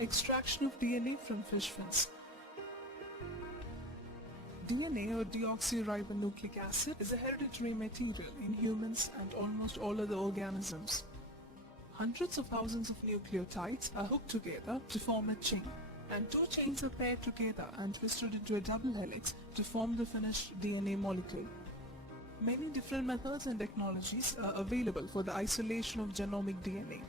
Extraction of DNA from fish fins. DNA or deoxyribonucleic acid is a hereditary material in humans and almost all other organisms. Hundreds of thousands of nucleotides are hooked together to form a chain, and two chains are paired together and twisted into a double helix to form the finished DNA molecule. Many different methods and technologies are available for the isolation of genomic DNA.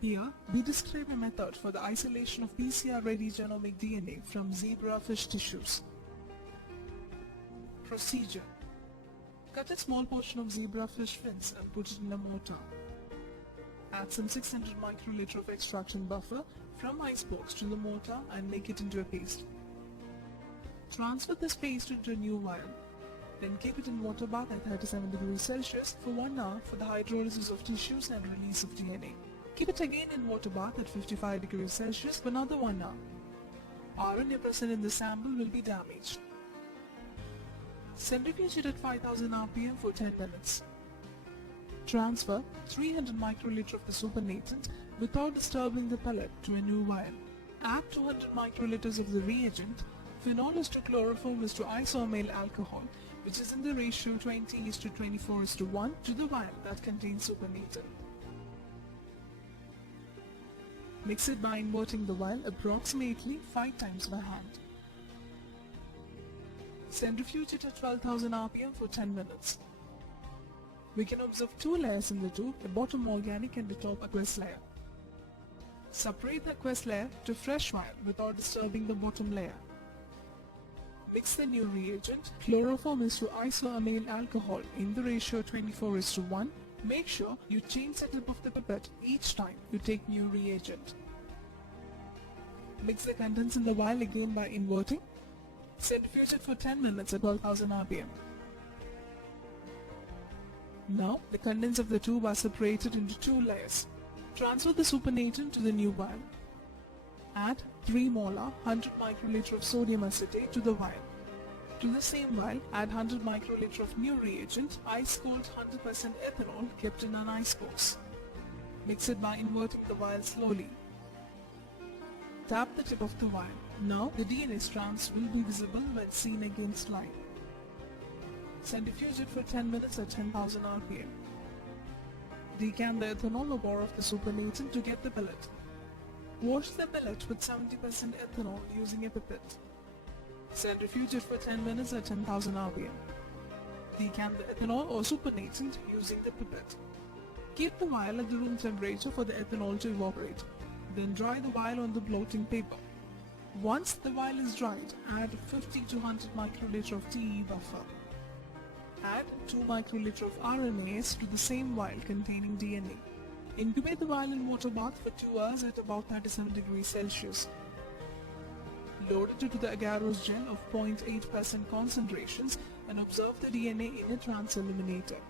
Here, we describe a method for the isolation of PCR-ready genomic DNA from zebrafish tissues. Procedure: cut a small portion of zebrafish fins and put it in a mortar. Add some 600 microliter of extraction buffer from ice box to the mortar and make it into a paste. Transfer this paste into a new vial. Then keep it in water bath at 37 degrees Celsius for 1 hour for the hydrolysis of tissues and release of DNA. Keep it again in water bath at 55 degrees Celsius for another 1 hour. RNA present in the sample will be damaged. Centrifuge it at 5000 rpm for 10 minutes. Transfer 300 microliter of the supernatant without disturbing the pellet to a new vial. Add 200 microliters of the reagent. Phenol is to chloroform is to isoamyl alcohol, which is in the ratio 20:24:1 to the vial that contains supernatant. Mix it by inverting the vial approximately 5 times by hand. Centrifuge it at 12,000 rpm for 10 minutes. We can observe two layers in the tube, a bottom organic and a top aqueous layer. Separate the aqueous layer to fresh vial without disturbing the bottom layer. Mix the new reagent. Chloroform is to isoamyl alcohol in the ratio 24:1. Make sure you change the tip of the pipette each time you take new reagent. Mix the contents in the vial again by inverting. Centrifuge it for 10 minutes at 12,000 rpm. Now the contents of the tube are separated into two layers. Transfer the supernatant to the new vial. Add 3 molar 100 microliter of sodium acetate to the vial. To the same vial, add 100 microliter of new reagent, ice cold 100% ethanol kept in an ice box. Mix it by inverting the vial slowly. Tap the tip of the vial. Now the DNA strands will be visible when seen against light. Centrifuge it for 10 minutes at 10,000 rpm. Decant the ethanol or bore of the supernatant to get the pellet. Wash the pellet with 70% ethanol using a pipette. Centrifuge it for 10 minutes at 10,000 rpm. Decant the ethanol or supernatant using the pipette. Keep the vial at the room temperature for the ethanol to evaporate. Then dry the vial on the blotting paper. Once the vial is dried, add 50 to 100 microliter of TE buffer. Add 2 microliter of RNase to the same vial containing DNA. Incubate the vial in water bath for 2 hours at about 37 degrees Celsius. Load it into the agarose gel of 0.8% concentrations and observe the DNA in a transilluminator.